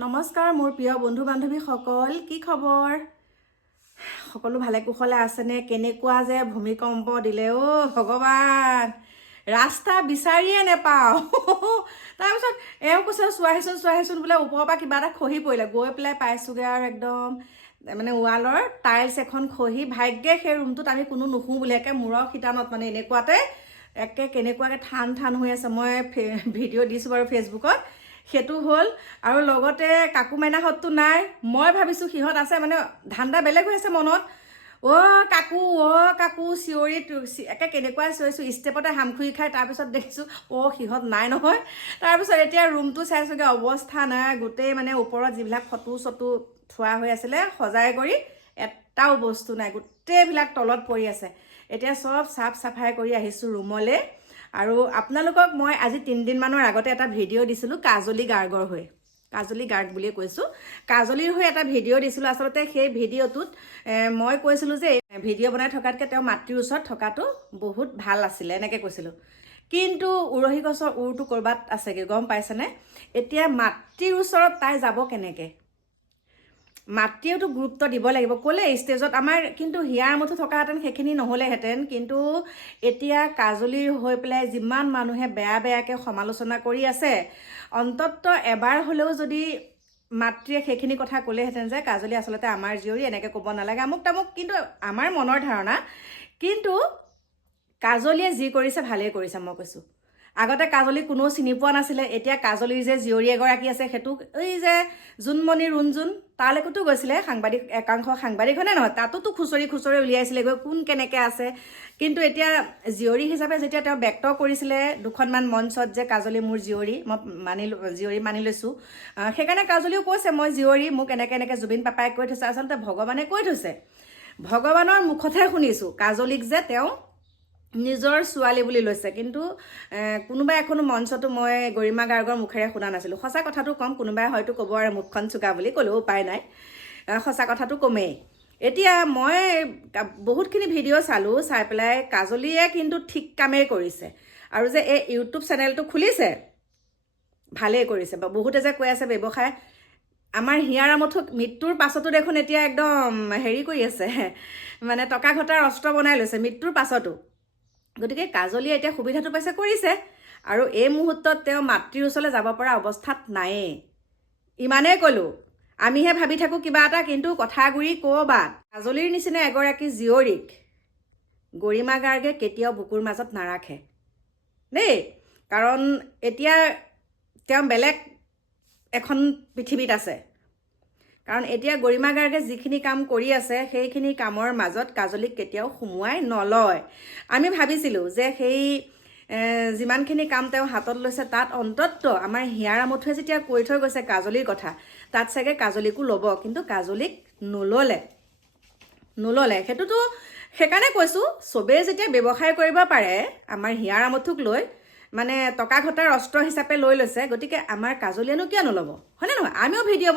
নমস্কাৰ মোৰ প্ৰিয় বন্ধু বান্ধৱীসকল, কি খবৰ? সকলো ভালে কুশলে আছেনে? কেনেকুৱা যে ভূমিকম্প দিলে ভগৱান, ৰাস্তা বিচাৰিয়ে নেপাওঁ। তাৰপিছত এওঁ কৈছে চোৱাহিচোন বোলে ওপৰৰ পৰা কিবা এটা খহি পৰিলে, গৈ পেলাই পাইছোগৈ আৰু একদম মানে ৱালৰ টাইলছ এখন খহি, ভাগ্যে সেই ৰুমটোত আমি কোনো নুশুওঁ বুলি, একে মূৰৰ শিতানত মানে এনেকুৱাতে একে কেনেকুৱাকৈ ঠান হৈ আছে। মই ভিডিঅ' দিছোঁ বাৰু ফেচবুকত, সেইটো হ'ল। আৰু লগতে কাকু মাইনাহঁততো নাই, মই ভাবিছোঁ সিহঁত আছে, মানে ধান্দা বেলেগ হৈ আছে মনত। কাকু চিঞৰি একে কেনেকুৱা চিঞৰিছোঁ, ষ্টেপতে হামখুৰি খাই। তাৰপিছত দেখিছোঁ সিহঁত নাই নহয়। তাৰপিছত এতিয়া ৰুমটো চাইছোগৈ, অৱস্থা নাই, গোটেই মানে ওপৰত যিবিলাক ফটো থোৱা হৈ আছিলে সজাই কৰি এটাও বস্তু নাই, গোটেইবিলাক তলত পৰি আছে। এতিয়া চব চাফ চাফাই কৰি আহিছোঁ ৰুমলৈ। আৰু আপোনালোকক মই আজি 3 দিনমানৰ আগতে এটা ভিডিঅ' দিছিলোঁ কাজলী গাৰ্গৰ হৈ, কাজলী গাৰ্গ বুলিয়ে কৈছোঁ, কাজলীৰ হৈ এটা ভিডিঅ' দিছিলোঁ। আচলতে সেই ভিডিঅ'টোত মই কৈছিলোঁ যে ভিডিঅ' বনাই থকাতকৈ তেওঁ মাতৃৰ ওচৰত থকাটো বহুত ভাল আছিলে, এনেকৈ কৈছিলোঁ। কিন্তু উৰহী গছৰ উৰটো ক'ৰবাত আছেগৈ, গম পাইছেনে? এতিয়া মাতৃৰ ওচৰত তাই যাব কেনেকৈ? মাতৃয়েওতো গুৰুত্ব দিব লাগিব, ক'লে ষ্টেজত আমাৰ, কিন্তু হিয়াৰ আমঠু থকাহেঁতেন সেইখিনি নহ'লেহেঁতেন। কিন্তু এতিয়া কাজলীৰ হৈ পেলাই যিমান মানুহে বেয়াকৈ সমালোচনা কৰি আছে, অন্ততঃ এবাৰ হ'লেও যদি মাতৃয়ে সেইখিনি কথা ক'লেহেঁতেন যে কাজলী আচলতে আমাৰ জীয়ৰী, এনেকৈ ক'ব নালাগে আমুক তামুক, কিন্তু আমাৰ মনৰ ধাৰণা। কিন্তু কাজলীয়ে যি কৰিছে ভালেই কৰিছে, মই কৈছোঁ। আগতে কাজলী কোনেও চিনি পোৱা নাছিলে, এতিয়া কাজলীৰ যে জীয়ৰী এগৰাকী আছে, সেইটো এই যে জোনমণি ৰুণজোন, তালৈকোতো গৈছিলে একাংশ সাংবাদিকখনে নহয়, তাতোতো খুচৰি উলিয়াইছিলেগৈ কোন কেনেকৈ আছে। কিন্তু এতিয়া জীয়ৰী হিচাপে যেতিয়া তেওঁ ব্যক্ত কৰিছিলে দুখনমান মঞ্চত যে কাজলী মোৰ জীয়ৰী, মই জীয়ৰী মানি লৈছোঁ, সেইকাৰণে কাজলীও কৈছে মই জীয়ৰী, মোক এনেকৈ জুবিন পাপাই কৈ থৈছে। আচলতে ভগৱানে কৈ থৈছে, ভগৱানৰ মুখতহে শুনিছোঁ কাজলীক যে তেওঁ নিজৰ ছোৱালী বুলি লৈছে। কিন্তু কোনোবা এখনো মঞ্চতো মই গৰিমা গাৰ্গৰ মুখেৰে শুনা নাছিলোঁ। সঁচা কথাটো ক'ম, কোনোবাই হয়তো ক'ব আৰু মুখখন চোকা বুলি, ক'লেও উপায় নাই, সঁচা কথাটো ক'মেই। এতিয়া মই বহুতখিনি ভিডিঅ' চালোঁ, চাই পেলাই কাজলীয়ে কিন্তু ঠিক কামেই কৰিছে। আৰু যে এই ইউটিউব চেনেলটো খুলিছে ভালেই কৰিছে। বহুতে যে কৈ আছে ব্যৱসায়, আমাৰ হিয়াৰ আমঠু মৃত্যুৰ পাছতো দেখোন এতিয়া একদম হেৰি কৰি আছে, মানে টকা ঘটাৰ অস্ত্ৰ বনাই লৈছে মৃত্যুৰ পাছতো। গতিকে কাজলীয়ে এতিয়া সুবিধাটো পাইছে, কৰিছে। আৰু এই মুহূৰ্তত তেওঁ মাতৃৰ ওচৰলৈ যাব পৰা অৱস্থাত নায়েই, ইমানেই ক'লোঁ। আমিহে ভাবি থাকোঁ কিবা এটা, কিন্তু কথাগুৰি ক'ৰবাত। কাজলীৰ নিচিনা এগৰাকী জীয়ৰীক গৰিমা গাৰ্গে কেতিয়াও বুকুৰ মাজত নাৰাখে দেই, কাৰণ এতিয়া তেওঁ বেলেগ এখন পৃথিৱীত আছে। কাৰণ এতিয়া গৰিমা গাৰ্গে যিখিনি কাম কৰি আছে, সেইখিনি কামৰ মাজত কাজলীক কেতিয়াও সুমুৱাই নলয়। আমি ভাবিছিলোঁ যে সেই যিমানখিনি কাম তেওঁ হাতত লৈছে, তাত অন্ততঃ আমাৰ হিয়াৰ আমঠুৱে যেতিয়া কৈ থৈ গৈছে কাজলীৰ কথা, তাত চাগে কাজলীকো ল'ব, কিন্তু কাজলীক নল'লে। সেইটোতো সেইকাৰণে কৈছোঁ, চবেই যেতিয়া ব্যৱসায় কৰিব পাৰে আমাৰ হিয়াৰ আমঠুক লৈ, মানে টকা ঘটাৰ অস্ত্ৰ হিচাপে লৈ লৈছে, গতিকে আমাৰ কাজলীয়েনো কিয় নল'ব, হয়নে নহয়? আমিও ভিডিঅ'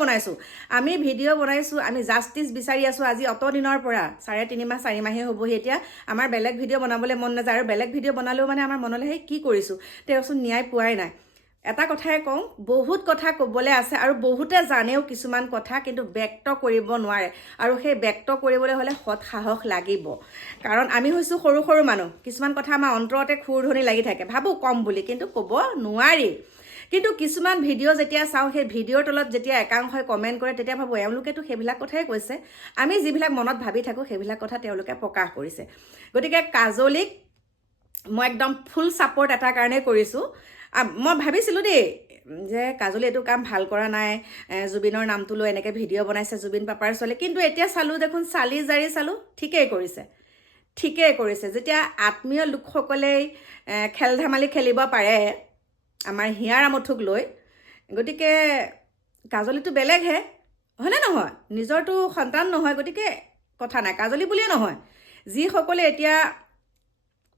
বনাইছোঁ, আমি জাষ্টিচ বিচাৰি আছোঁ আজি অত দিনৰ পৰা, 3.5 মাহ 4 মাহেই হ'বহি। এতিয়া আমাৰ বেলেগ ভিডিঅ' বনাবলৈ মন নাযায়, আৰু বেলেগ ভিডিঅ' বনালেও মানে আমাৰ মনলৈ সেই কি কৰিছোঁ, তেওঁচোন ন্যায় পোৱাই নাই। এটা কথাই কওঁ, বহুত কথা ক'বলৈ আছে, আৰু বহুতে জানেও কিছুমান কথা, কিন্তু ব্যক্ত কৰিব নোৱাৰে। আৰু সেই ব্যক্ত কৰিবলৈ হ'লে সৎ সাহস লাগিব, কাৰণ আমি হৈছোঁ সৰু মানুহ। কিছুমান কথা আমাৰ অন্তৰতে খুৰধনি লাগি থাকে, ভাবোঁ কম বুলি, কিন্তু ক'ব নোৱাৰি। কিন্তু কিছুমান ভিডিঅ' যেতিয়া চাওঁ, সেই ভিডিঅ'ৰ তলত যেতিয়া একাংশই কমেণ্ট কৰে, তেতিয়া ভাবোঁ এওঁলোকেতো সেইবিলাক কথাই কৈছে, আমি যিবিলাক মনত ভাবি থাকোঁ সেইবিলাক কথা তেওঁলোকে প্ৰকাশ কৰিছে। গতিকে কাজলীক মই একদম ফুল ছাপৰ্ট এটা কাৰণেই কৰিছোঁ। মই ভাবিছিলোঁ দেই যে কাজলী এইটো কাম ভাল কৰা নাই, জুবিনৰ নামটো লৈ এনেকৈ ভিডিঅ' বনাইছে, জুবিন পাপাৰ ছোৱালী। কিন্তু এতিয়া চালোঁ দেখোন, চালি জাৰি চালোঁ, ঠিকেই কৰিছে। যেতিয়া আত্মীয় লোকসকলেই খেল ধেমালি খেলিব পাৰে আমাৰ হিয়াৰ আমঠুক লৈ, গতিকে কাজলীটো বেলেগহে, হয়নে নহয়? নিজৰটো সন্তান নহয়, গতিকে কথা নাই। কাজলী বুলিয়ে নহয়, যিসকলে এতিয়া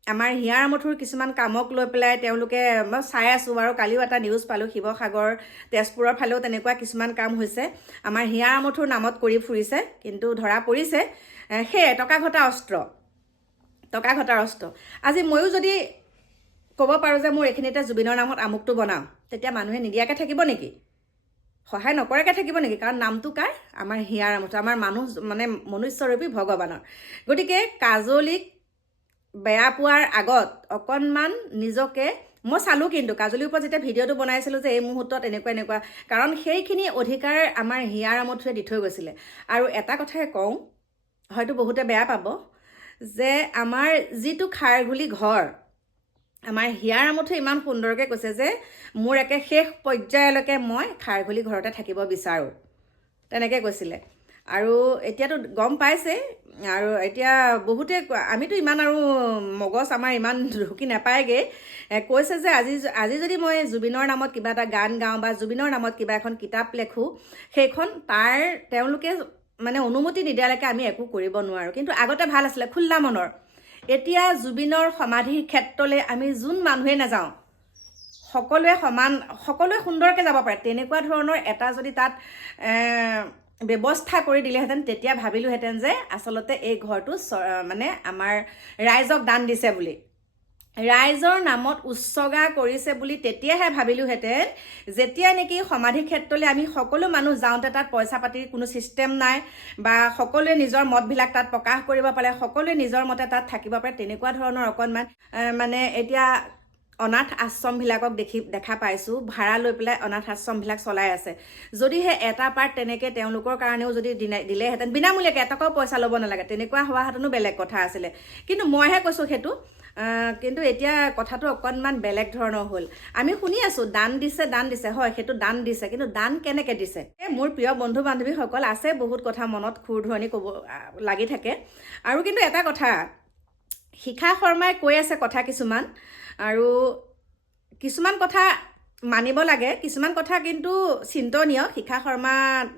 আমাৰ হিয়াৰ আমঠুৰ কিছুমান কামক লৈ পেলাই তেওঁলোকে, মই চাই আছোঁ বাৰু, কালিও এটা নিউজ পালোঁ, শিৱসাগৰ তেজপুৰৰ ফালেও তেনেকুৱা কিছুমান কাম হৈছে, আমাৰ হিয়াৰ আমঠুৰ নামত কৰি ফুৰিছে, কিন্তু ধৰা পৰিছে সেয়ে টকা ঘটা অস্ত্ৰ। আজি ময়ো যদি ক'ব পাৰোঁ যে মোৰ এইখিনিতে জুবিনৰ নামত আমুকটো বনাওঁ, তেতিয়া মানুহে নিদিয়াকৈ থাকিব নেকি? সহায় নকৰাকৈ থাকিব নেকি? কাৰণ নামটো কাৰ? আমাৰ হিয়াৰ আমঠু, আমাৰ মানুহ মানে মনুষ্যৰূপী ভগৱানৰ। গতিকে কাজলীক বেয়া পোৱাৰ আগত অকণমান নিজকে মই চালোঁ, কিন্তু কাজলীৰ ওপৰত যেতিয়া ভিডিঅ'টো বনাইছিলোঁ যে এই মুহূৰ্তত এনেকুৱা কাৰণ সেইখিনি অধিকাৰ আমাৰ হিয়াৰ আমঠুৱে দি থৈ গৈছিলে। আৰু এটা কথাই কওঁ, হয়তো বহুতে বেয়া পাব, যে আমাৰ যিটো খাৰঘুলি ঘৰ, আমাৰ হিয়াৰ আমঠুৱে ইমান সুন্দৰকৈ কৈছে যে মোৰ একে শেষ পৰ্যায়লৈকে মই খাৰঘুলি ঘৰতে থাকিব বিচাৰোঁ, তেনেকৈ কৈছিলে। আৰু এতিয়াতো গম পাইছে, আৰু এতিয়া বহুতে আমিতো ইমান আৰু মগজ আমাৰ ইমান ঢুকি নাপায়গৈ, কৈছে যে আজি যদি মই জুবিনৰ নামত কিবা এটা গান গাওঁ বা জুবিনৰ নামত কিবা এখন কিতাপ লেখোঁ, সেইখন তেওঁলোকে মানে অনুমতি নিদিয়ালৈকে আমি একো কৰিব নোৱাৰোঁ। কিন্তু আগতে ভাল আছিলে, খোল্লা মনৰ। এতিয়া জুবিনৰ সমাধিৰ ক্ষেত্ৰলৈ আমি যোন মানুহে নাযাওঁ, সকলোৱে সুন্দৰকৈ যাব পাৰে, তেনেকুৱা ধৰণৰ এটা যদি তাত ব্যৱস্থা কৰি দিলেহেঁতেন, তেতিয়া ভাবিলোহেঁতেন যে আচলতে এই ঘৰটো মানে আমাৰ ৰাইজক দান দিছে বুলি, ৰাইজৰ নামত উৎসৰ্গা কৰিছে বুলি তেতিয়াহে ভাবিলোহেঁতেন। যেতিয়া নেকি সমাধি ক্ষেত্ৰলৈ আমি সকলো মানুহ যাওঁতে তাত পইচা পাতিৰ কোনো ছিষ্টেম নাই, বা সকলোৱে নিজৰ মতবিলাক তাত প্ৰকাশ কৰিব পাৰে, সকলোৱে নিজৰ মতে তাত থাকিব পাৰে, তেনেকুৱা ধৰণৰ অকণমান মানে এতিয়া অনাথ আশ্ৰমবিলাকক দেখা পাইছোঁ, ভাড়া লৈ পেলাই অনাথ আশ্ৰমবিলাক চলাই আছে। যদিহে এটা পাৰ্ট তেনেকৈ তেওঁলোকৰ কাৰণেও যদি দিলেহেঁতেন, বিনামূলীয়াকৈ এটকাও পইচা ল'ব নালাগে, তেনেকুৱা হোৱাহেঁতেনো বেলেগ কথা আছিলে। কিন্তু মইহে কৈছোঁ সেইটো। কিন্তু এতিয়া কথাটো অকণমান বেলেগ ধৰণৰ হ'ল। আমি শুনি আছোঁ দান দিছে, হয় সেইটো দান দিছে, কিন্তু দান কেনেকৈ দিছে? মোৰ প্ৰিয় বন্ধু বান্ধৱীসকল আছে, বহুত কথা মনত খুৰধুৱনি ক'ব লাগি থাকে। আৰু কিন্তু এটা কথা, শিখা শৰ্মাই কৈ আছে কথা কিছুমান, আৰু কিছুমান কথা মানিব লাগে, কিছুমান কথা কিন্তু চিন্তনীয়। শিখা শৰ্মা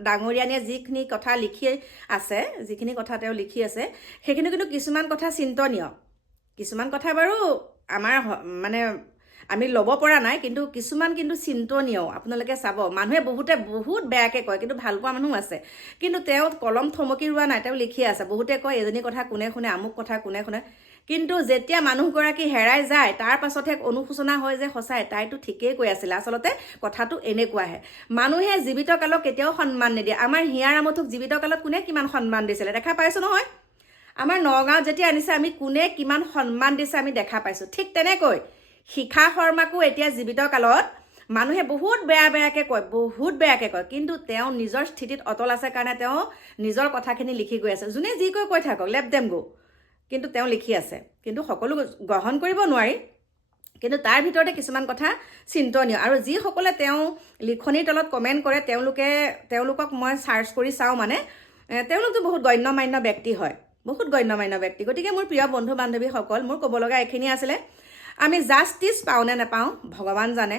ডাঙৰীয়ানীয়ে যিখিনি কথা লিখি আছে, যিখিনি কথা তেওঁ লিখি আছে, সেইখিনি কিন্তু কিছুমান কথা চিন্তনীয়। কিছুমান কথা বাৰু আমাৰ মানে আমি ল'ব পৰা নাই, কিন্তু কিছুমান কিন্তু চিন্তনীয়। আপোনালোকে চাব, মানুহে বহুত বেয়াকৈ কয়, কিন্তু ভাল পোৱা মানুহ আছে। কিন্তু তেওঁ কলম থমকি ৰোৱা নাই, তেওঁ লিখি আছে। বহুতে কয় এজনী কথা কোনে শুনে, আমুক কথা কোনে শুনে। কিন্তু যেতিয়া মানুহগৰাকী হেৰাই যায়, তাৰ পাছতহে অনুশোচনা হয় যে সঁচাই তাইতো ঠিকেই কৈ আছিলে। আচলতে কথাটো এনেকুৱাহে, মানুহে জীৱিত কালক কেতিয়াও সন্মান নিদিয়ে। আমাৰ হিয়াৰ আমঠুক জীৱিত কালত কোনে কিমান সন্মান দিছিলে দেখা পাইছোঁ নহয়। আমাৰ নগাঁৱত যেতিয়া আনিছে, আমি কোনে কিমান সন্মান দিছে আমি দেখা পাইছোঁ। ঠিক তেনেকৈ শিখা শৰ্মাকো এতিয়া জীৱিত কালত মানুহে বহুত বেয়াকৈ কয়, কিন্তু তেওঁ নিজৰ স্থিতিত অটল আছে কাৰণে তেওঁ নিজৰ কথাখিনি লিখি গৈ আছে। যোনে যি কৈ থাকক, লেট দেম গো, কিন্তু তেওঁ লিখি আছে। কিন্তু সকলো গ্ৰহণ কৰিব নোৱাৰি, কিন্তু তাৰ ভিতৰতে কিছুমান কথা চিন্তনীয়। আৰু যিসকলে তেওঁ লিখনিৰ তলত কমেণ্ট কৰে, তেওঁলোকক মই চাৰ্চ কৰি চাওঁ, মানে তেওঁলোকতো বহুত গণ্যমান্য ব্যক্তি হয়, বহুত গণ্যমান্য ব্যক্তি। গতিকে মোৰ প্ৰিয় বন্ধু বান্ধৱীসকল, মোৰ ক'ব লগা এইখিনি আছিলে। আমি জাষ্টিচ পাওঁ নে নাপাওঁ ভগৱান জানে।